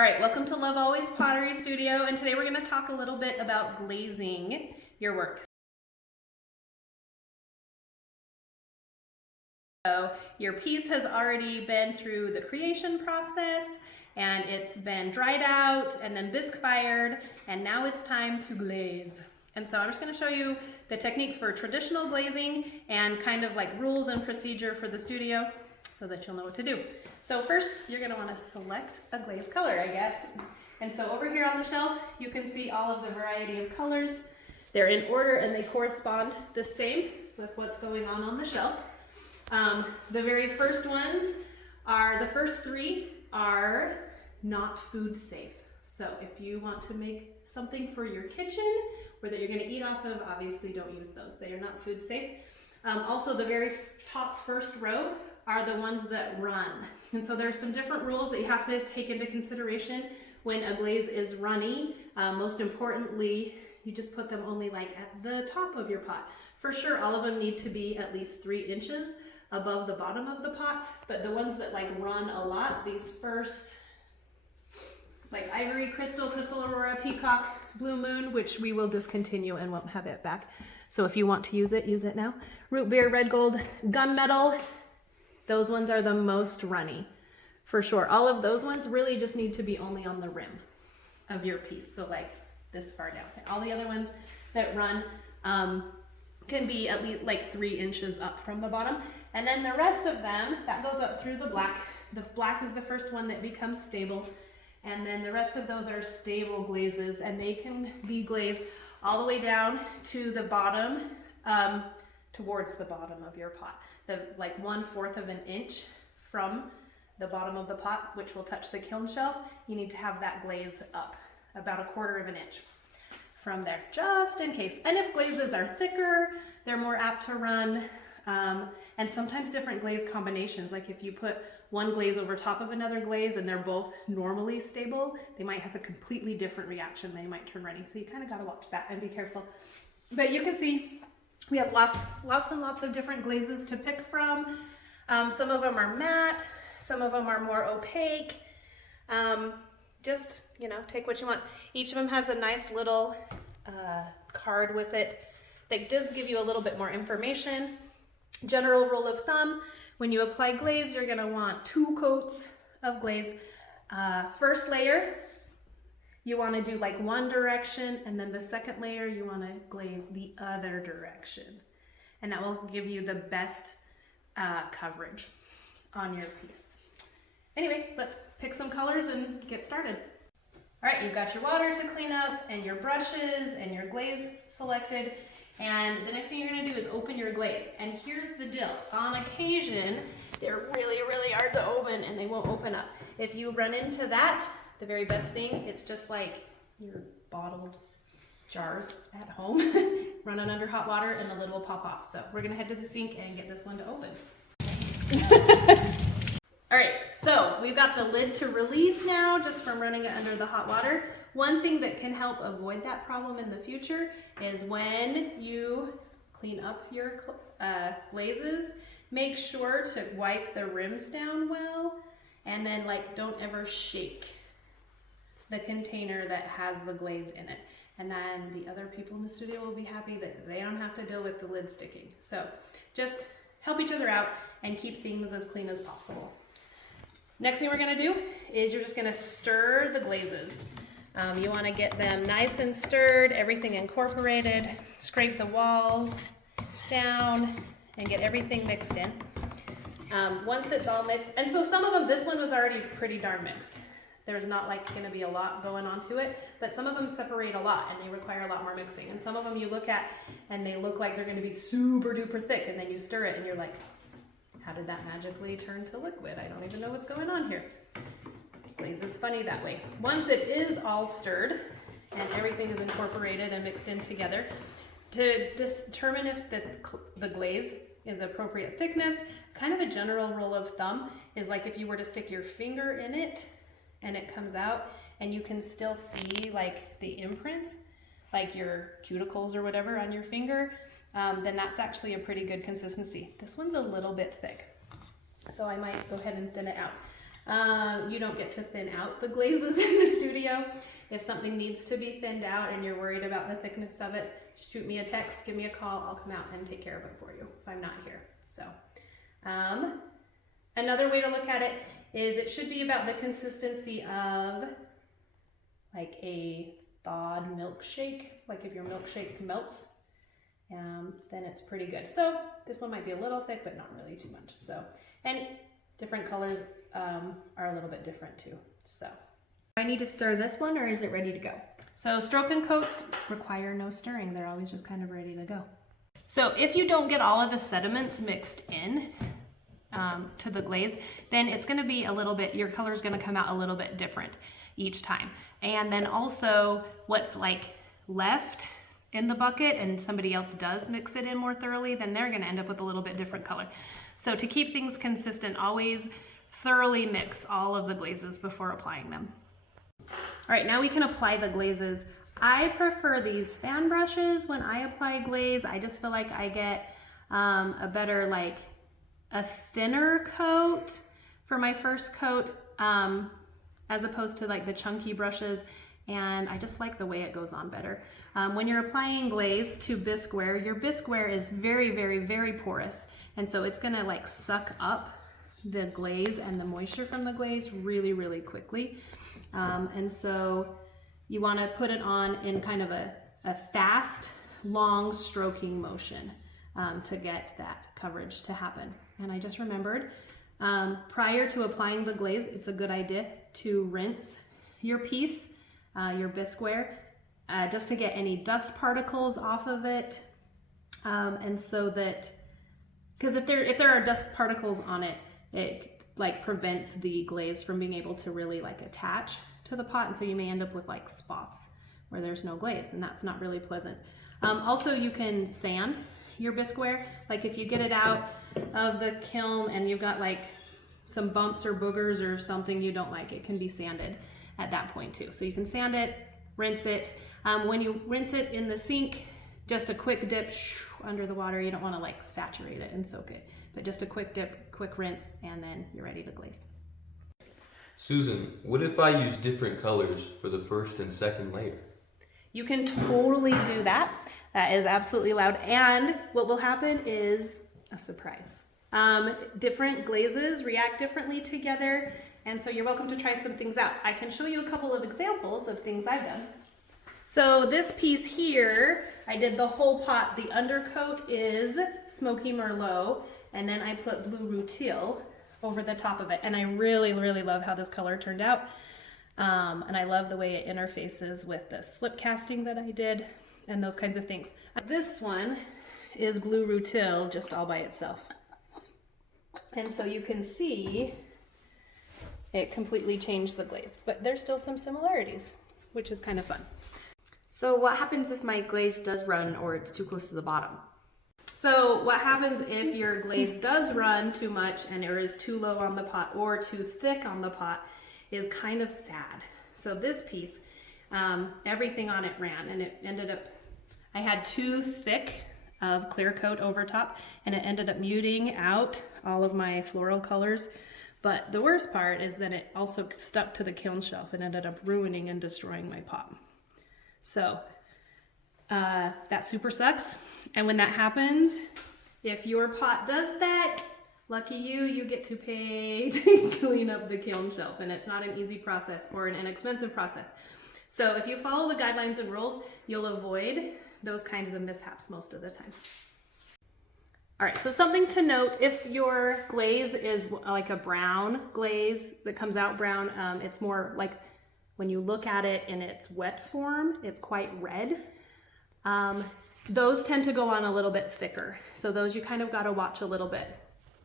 All right, welcome to Love Always Pottery Studio, and today we're going to talk a little bit about glazing your work. So your piece has already been through the creation process, and it's been dried out and then bisque fired, and now it's time to glaze. And so I'm just going to show you the technique for traditional glazing and kind of like rules and procedure for the studio so that you'll know what to do. So first, you're going to want to select a glaze color, I guess. And so over here on the shelf, you can see all of the variety of colors. They're in order and they correspond the same with what's going on the shelf. The very first ones are, the first three are not food safe. So if you want to make something for your kitchen or that you're going to eat off of, obviously don't use those. They are not food safe. Also, the very top first row are the ones that run. And so there's some different rules that you have to take into consideration when a glaze is runny. Most importantly, you just put them only like at the top of your pot. For sure, all of them need to be at least 3 inches above the bottom of the pot, but the ones that like run a lot, these first, like Ivory, Crystal, Crystal Aurora, Peacock, Blue Moon, which we will discontinue and won't have it back. So if you want to use it now. Root Beer, Red Gold, Gunmetal, those ones are the most runny, for sure. All of those ones really just need to be only on the rim of your piece, so like this far down. All the other ones that run can be at least like 3 inches up from the bottom. And then the rest of them, that goes up through the black. The black is the first one that becomes stable. And then the rest of those are stable glazes, and they can be glazed all the way down to the bottom, towards the bottom of your pot. Like 1/4 of an inch from the bottom of the pot, which will touch the kiln shelf, you need to have that glaze up about 1/4 of an inch from there, just in case. And if glazes are thicker, they're more apt to run. And sometimes different glaze combinations, like if you put one glaze over top of another glaze and they're both normally stable, they might have a completely different reaction. They might turn runny. So you kind of got to watch that and be careful. But you can see we have lots and lots of different glazes to pick from. Some of them are matte, some of them are more opaque. Just, take what you want. Each of them has a nice little card with it that does give you a little bit more information. General rule of thumb, when you apply glaze, you're gonna want 2 coats of glaze. First layer, you wanna do like one direction, and then the second layer, you wanna glaze the other direction. And that will give you the best coverage on your piece. Anyway, let's pick some colors and get started. All right, you've got your water to clean up and your brushes and your glaze selected. And the next thing you're gonna do is open your glaze. And here's the deal. On occasion, they're really, really hard to open and they won't open up. If you run into that, the very best thing, it's just like your bottled jars at home. Run it under hot water and the lid will pop off. So we're gonna head to the sink and get this one to open. All right, so we've got the lid to release now just from running it under the hot water. One thing that can help avoid that problem in the future is when you clean up your glazes, make sure to wipe the rims down well, and then don't ever shake the container that has the glaze in it. And then the other people in the studio will be happy that they don't have to deal with the lid sticking. So just help each other out and keep things as clean as possible. Next thing we're gonna do is you're just gonna stir the glazes. You wanna get them nice and stirred, everything incorporated, scrape the walls down and get everything mixed in. Once it's all mixed, and so some of them, this one was already pretty darn mixed. There's not gonna be a lot going on to it, but some of them separate a lot and they require a lot more mixing. And some of them you look at and they look like they're gonna be super duper thick, and then you stir it and you're like, how did that magically turn to liquid? I don't even know what's going on here. Glaze is funny that way. Once it is all stirred and everything is incorporated and mixed in together, to determine if the glaze is appropriate thickness, kind of a general rule of thumb is like if you were to stick your finger in it and it comes out and you can still see the imprints, like your cuticles or whatever on your finger, then that's actually a pretty good consistency. This one's a little bit thick, so I might go ahead and thin it out. You don't get to thin out the glazes in the studio. If something needs to be thinned out and you're worried about the thickness of it, just shoot me a text, give me a call, I'll come out and take care of it for you if I'm not here. So, another way to look at it is it should be about the consistency of like a thawed milkshake. Like if your milkshake melts, then it's pretty good. So this one might be a little thick, but not really too much. So, and different colors are a little bit different too. So I need to stir this one, or is it ready to go? So stroke and coats require no stirring. They're always just kind of ready to go. So if you don't get all of the sediments mixed in to the glaze, then it's going to be a little bit, your color is going to come out a little bit different each time. And then also what's like left in the bucket and somebody else does mix it in more thoroughly, then they're going to end up with a little bit different color. So to keep things consistent, always thoroughly mix all of the glazes before applying them. All right, now we can apply the glazes. I prefer these fan brushes when I apply glaze. I just feel like I get a better, like a thinner coat for my first coat as opposed to like the chunky brushes, and I just like the way it goes on better. When you're applying glaze to bisqueware, your bisqueware is very, very, very porous, and so it's gonna like suck up the glaze and the moisture from the glaze really, really quickly. And so you want to put it on in kind of a fast, long stroking motion to get that coverage to happen. And I just remembered, prior to applying the glaze, it's a good idea to rinse your piece, your bisqueware, just to get any dust particles off of it. And so that, because if there are dust particles on it, it like prevents the glaze from being able to really like attach to the pot, and so you may end up with like spots where there's no glaze, and that's not really pleasant. Also, you can sand your bisqueware. Like if you get it out of the kiln and you've got like some bumps or boogers or something you don't like, it can be sanded at that point too. So you can sand it, rinse it. When you rinse it in the sink, just a quick dip under the water. You don't want to like saturate it and soak it, but just a quick dip, quick rinse, and then you're ready to glaze. Susan, what if I use different colors for the first and second layer? You can totally do that. That is absolutely allowed. And what will happen is a surprise. Different glazes react differently together, and so you're welcome to try some things out. I can show you a couple of examples of things I've done. So this piece here, I did the whole pot. The undercoat is Smoky Merlot, and then I put Blue Rutil over the top of it. And I really, really love how this color turned out. And I love the way it interfaces with the slip casting that I did and those kinds of things. This one is Blue Rutil just all by itself. And so you can see it completely changed the glaze, but there's still some similarities, which is kind of fun. So what happens if my glaze does run or it's too close to the bottom? So what happens if your glaze does run too much and it is too low on the pot or too thick on the pot is kind of sad. So this piece, everything on it ran, and it ended up, I had too thick of clear coat over top, and it ended up muting out all of my floral colors. But the worst part is that it also stuck to the kiln shelf and ended up ruining and destroying my pot. So that super sucks. And when that happens, if your pot does that, lucky you, you get to pay to clean up the kiln shelf. And it's not an easy process or an inexpensive process. So if you follow the guidelines and rules, you'll avoid those kinds of mishaps most of the time. All right, so something to note, if your glaze is like a brown glaze that comes out brown, it's more like when you look at it in its wet form, it's quite red. Those tend to go on a little bit thicker. So those you kind of got to watch a little bit.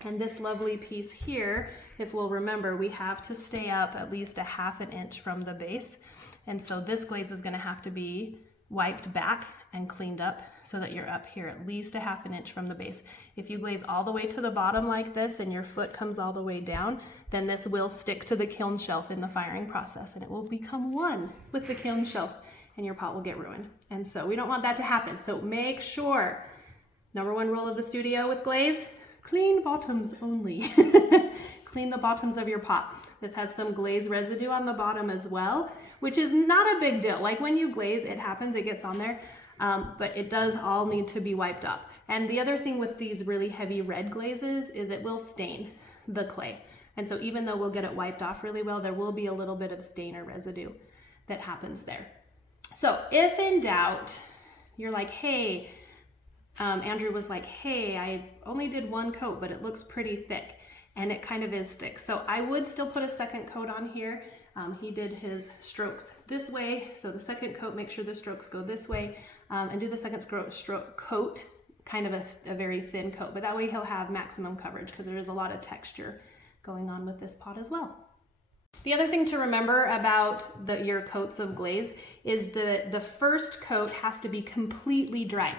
And this lovely piece here, if we'll remember, we have to stay up at least a ½ an inch from the base. And so this glaze is going to have to be wiped back and cleaned up so that you're up here at least a ½ an inch from the base. If you glaze all the way to the bottom like this and your foot comes all the way down, then this will stick to the kiln shelf in the firing process and it will become one with the kiln shelf and your pot will get ruined. And so we don't want that to happen. So make sure, #1 rule of the studio with glaze, clean bottoms only. Clean the bottoms of your pot. This has some glaze residue on the bottom as well, which is not a big deal. Like when you glaze, it happens, it gets on there, but it does all need to be wiped up. And the other thing with these really heavy red glazes is it will stain the clay. And so even though we'll get it wiped off really well, there will be a little bit of stain or residue that happens there. So if in doubt, you're like, hey, Andrew was like, hey, I only did one coat, but it looks pretty thick. And it kind of is thick. So I would still put a second coat on here. He did his strokes this way. So the second coat, make sure the strokes go this way, and do the second stroke coat, kind of a very thin coat. But that way he'll have maximum coverage because there is a lot of texture going on with this pot as well. The other thing to remember about your coats of glaze is the first coat has to be completely dry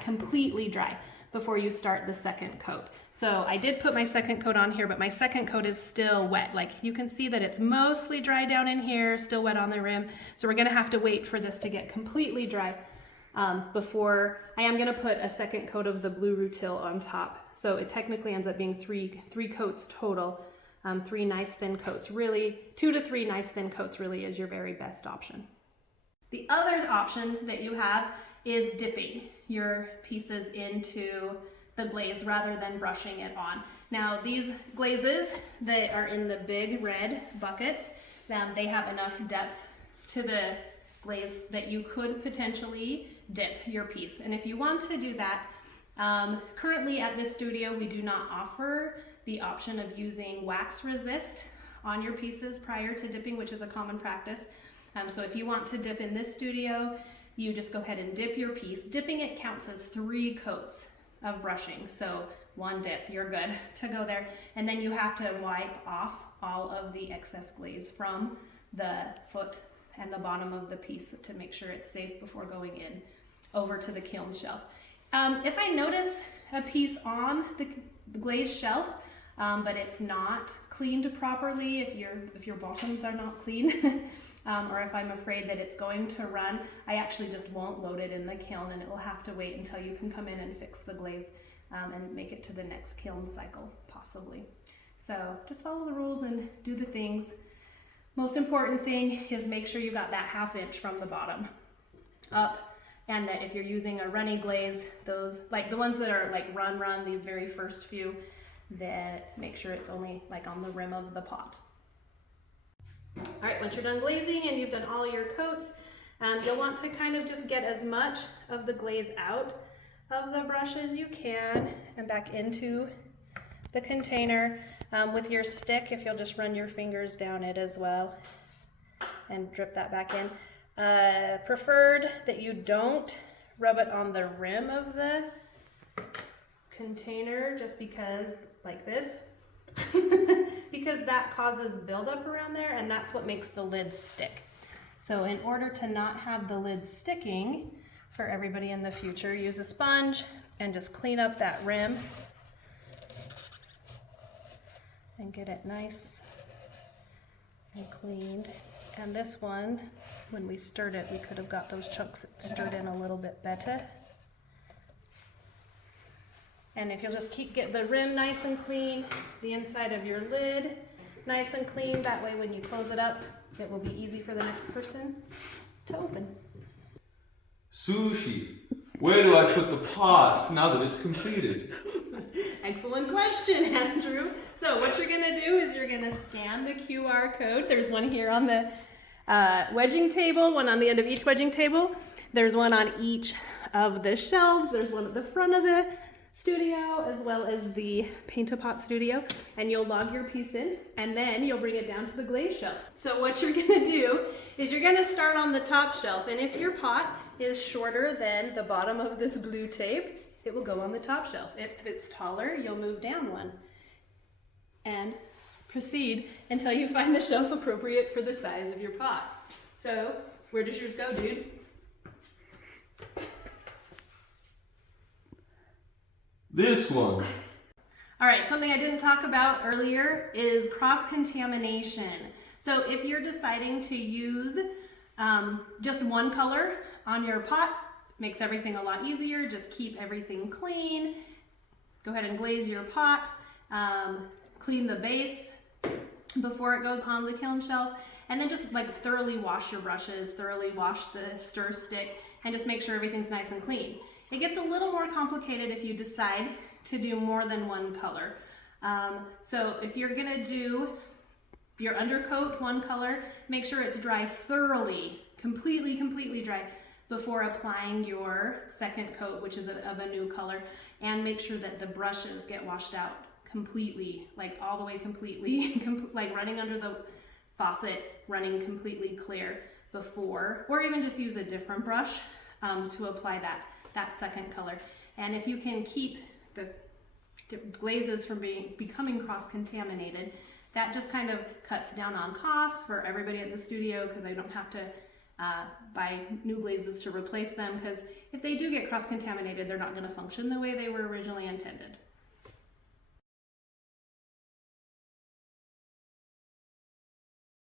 before you start the second coat. So I did put my second coat on here, but my second coat is still wet. Like you can see that it's mostly dry down in here, still wet on the rim. So we're gonna have to wait for this to get completely dry before I am gonna put a second coat of the blue Rutil on top. So it technically ends up being three coats total. 3 nice thin coats, really 2 to 3 nice thin coats really is your very best option. The other option that you have is dipping your pieces into the glaze rather than brushing it on. Now these glazes that are in the big red buckets, they have enough depth to the glaze that you could potentially dip your piece. And if you want to do that, currently at this studio we do not offer the option of using wax resist on your pieces prior to dipping, which is a common practice. So if you want to dip in this studio, you just go ahead and dip your piece. Dipping it counts as 3 coats of brushing. So 1 dip, you're good to go there. And then you have to wipe off all of the excess glaze from the foot and the bottom of the piece to make sure it's safe before going in over to the kiln shelf. If I notice a piece on the glaze shelf, but it's not cleaned properly, if your bottoms are not clean, or if I'm afraid that it's going to run, I actually just won't load it in the kiln, and it will have to wait until you can come in and fix the glaze and make it to the next kiln cycle, possibly. So just follow the rules and do the things. Most important thing is make sure you got that 1/2 inch from the bottom up, and that if you're using a runny glaze, those, like the ones that are like run, these very first few, that make sure it's only like on the rim of the pot. All right, once you're done glazing and you've done all your coats, you'll want to kind of just get as much of the glaze out of the brush as you can and back into the container. With your stick, if you'll just run your fingers down it as well and drip that back in. Preferred that you don't rub it on the rim of the container, just because, like this, because that causes buildup around there, and that's what makes the lid stick. So in order to not have the lid sticking for everybody in the future, use a sponge and just clean up that rim and get it nice and cleaned. And this one, when we stirred it, we could have got those chunks stirred in a little bit better. And if you'll just get the rim nice and clean, the inside of your lid nice and clean, that way when you close it up, it will be easy for the next person to open. Sushi, where do I put the pot now that it's completed? Excellent question, Andrew. So what you're gonna do is you're gonna scan the QR code. There's one here on the wedging table, one on the end of each wedging table. There's one on each of the shelves. There's one at the front of the studio as well as the Paint-A-Pot studio, and you'll log your piece in and then you'll bring it down to the glaze shelf. So what you're gonna do is you're gonna start on the top shelf, and if your pot is shorter than the bottom of this blue tape, it will go on the top shelf. If it's taller, you'll move down one and proceed until you find the shelf appropriate for the size of your pot. So where does yours go, dude? This one. All right, something I didn't talk about earlier is cross-contamination. So if you're deciding to use just one color on your pot, makes everything a lot easier. Just keep everything clean. Go ahead and glaze your pot, clean the base, before it goes on the kiln shelf. And then just like thoroughly wash your brushes, thoroughly wash the stir stick, and just make sure everything's nice and clean. It gets a little more complicated if you decide to do more than one color. So if you're gonna do your undercoat one color, make sure it's dry thoroughly, completely dry before applying your second coat, which is of a new color, and make sure that the brushes get washed out completely, like all the way completely, like running under the faucet, running completely clear before, or even just use a different brush to apply that second color. And if you can keep the glazes from becoming cross-contaminated, that just kind of cuts down on costs for everybody at the studio, because I don't have to buy new glazes to replace them, because if they do get cross-contaminated, they're not going to function the way they were originally intended.